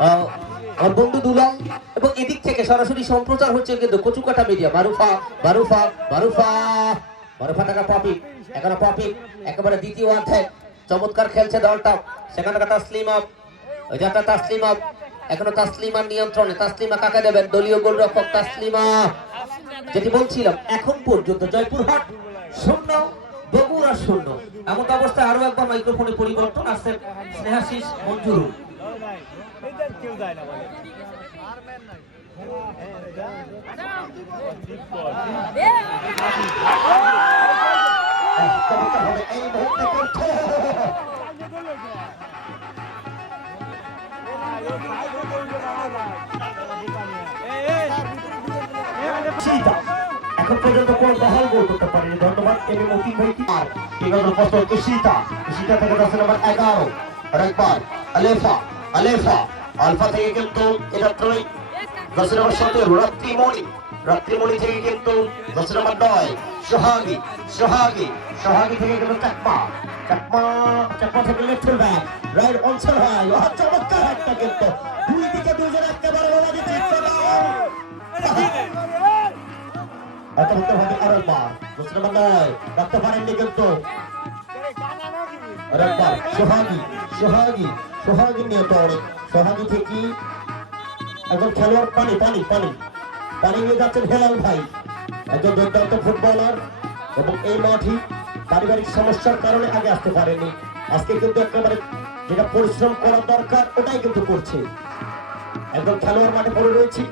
আমার বন্ধু দুলাল এবং এদিক থেকে সরাসরি সম্প্রচার হচ্ছে কিন্তু কচুকাটা মিডিয়া। মারুফা মারুফা মারুফা মারুফা টাকা পপিক, এখানে পপিক একেবারে দ্বিতীয় অধ্যায় চমৎকার খেলছে দলটা। সেখানে তাসলিমা, ওই যে তাসলিমা, এখনো তাসলিমার নিয়ন্ত্রণে। তাসলিমা কাকে দেবেন? দলীয় গোলরক্ষক তাসলিমা। যেটি বলছিলাম, এখন পর্যন্ত জয়পুরহাট 0, বগুড়া 0। এমন অবস্থায় আরো একবার মাইক্রোফোনে পরিবর্তন আসছে স্নেহাশিস মঞ্জুরুল। এখন পর্যন্ত কোন দল গোল করতে পারেনি। ধন্যবাদ এম এম মতিন ভাইকে। আর বিগত বছর ঈশিতা থেকে 10 নম্বর 11 আর একবার আলেফা আলেফা আলফা থেকে কিন্তু এটা 10 নম্বর 17 রাত্রিমণি থেকে কিন্তু 10 নম্বর 9 সোহাগী থেকে কিন্তু চাকমা থেকে লেফট ব্যাক রাইট অনসার হয়। চমৎকার একটা কিন্তু দুই দিকে দুজন একেবারে বলা দিচ্ছে সোহাগী নিয়ে সোহাগী থেকে একজন খেলোয়াড় পানি নিয়ে যাচ্ছেন হেলাল ভাই, একজন দুর্দান্ত ফুটবলার এবং এই মাঠে পারিবারিক সমস্যার কারণে আগে আসতে পারেনি। আজকে কিন্তু একেবারে যেটা পরিশ্রম করার দরকার ওটাই কিন্তু করছে। একজন খেলোয়াড় মাঠে পড়ে রয়েছে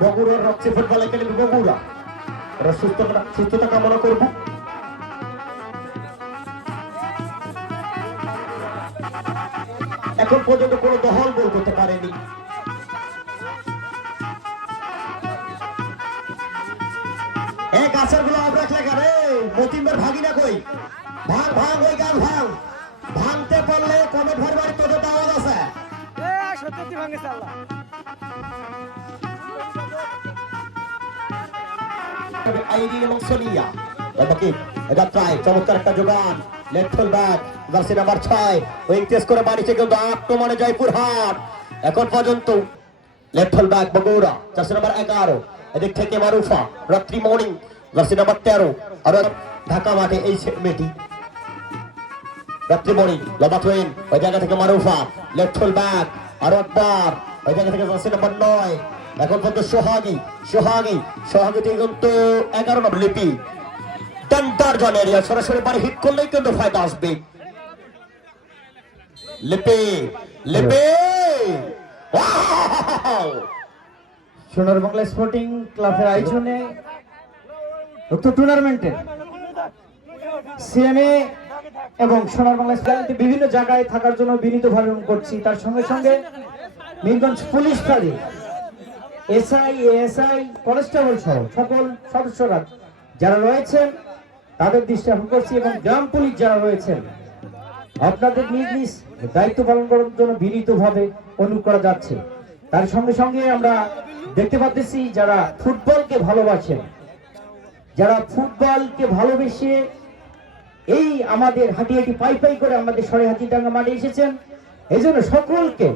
বগুড়ার রক্সি ফুটবল একাডেমি বগুড়া। ওরা সুস্থতা কামনা করব। এখন পর্যন্ত কোনো দল গোল করতে পারেনি। এক আচার গুলো আমরা লেখা রে মতিমবার ভাগি না কই ভাঙ ওই গান ভাঙতে পারলে কমেন্ট ভারবারি তোদের দাওয়াত আছে। সত্যি ভাঙে আল্লাহ আইডি এবং সোনিয়া বাকি এটা ট্রাই চমৎকার একটা যোগান। Left full back jersey number 6 wing test করে বাড়িছে কিন্তু আক্রমণে জয়পুরহাট। এখন পর্যন্ত left full back Bogura jersey number 11, এদিক থেকে মারুফা রাত্রি মর্নিং জার্সি নাম্বার 13 আর ঢাকা মাঠে এই মেটি রাত্রি মর্নিং লবা টুইন ওই জায়গা থেকে মারুফা লেফট ফুল ব্যাক আর একবার ওই জায়গা থেকে জার্সি নাম্বার 9 এখন পর্যন্ত সোহাগী থেকে কিন্তু 11 নম্বর লিপি টেন্টার জন এরিয়া সরাসরি বাড়ি হিট করলেই কিন্তু ফায়দা আসবে। লিপি সোনার বাংলা স্পোর্টিং ক্লাবের আয়োজনে উক্ত টুর্নামেন্টে সিএমএ এবং সোনার বাংলা স্পোর্টিং বিভিন্ন জায়গায় থাকার জন্য বিনীতভাবে অনুরোধ করছি। তার সঙ্গে সঙ্গে মিরগঞ্জ পুলিশ ফাঁড়ি এসআই এএসআই কনস্টেবল সহ সকল সদস্যরা যারা রয়েছেন তাদের দৃষ্টি আকর্ষণ করছি এবং গ্রাম পুলিশ যারা রয়েছেন আপনাদের নিজ নিজ দায়িত্ব পালন করার জন্য বিনীতভাবে অনুরোধ করা যাচ্ছে। তার সঙ্গে সঙ্গে আমরা দেখতে পাচ্ছি যারা ফুটবলকে ভালোবাসেন, যারা ফুটবলকে ভালোবেসে এই আমাদের হাঁটি পাই করে আমাদের সরে হাতিডাঙ্গা মাঠে এসেছেন, এই জন্য সকলকে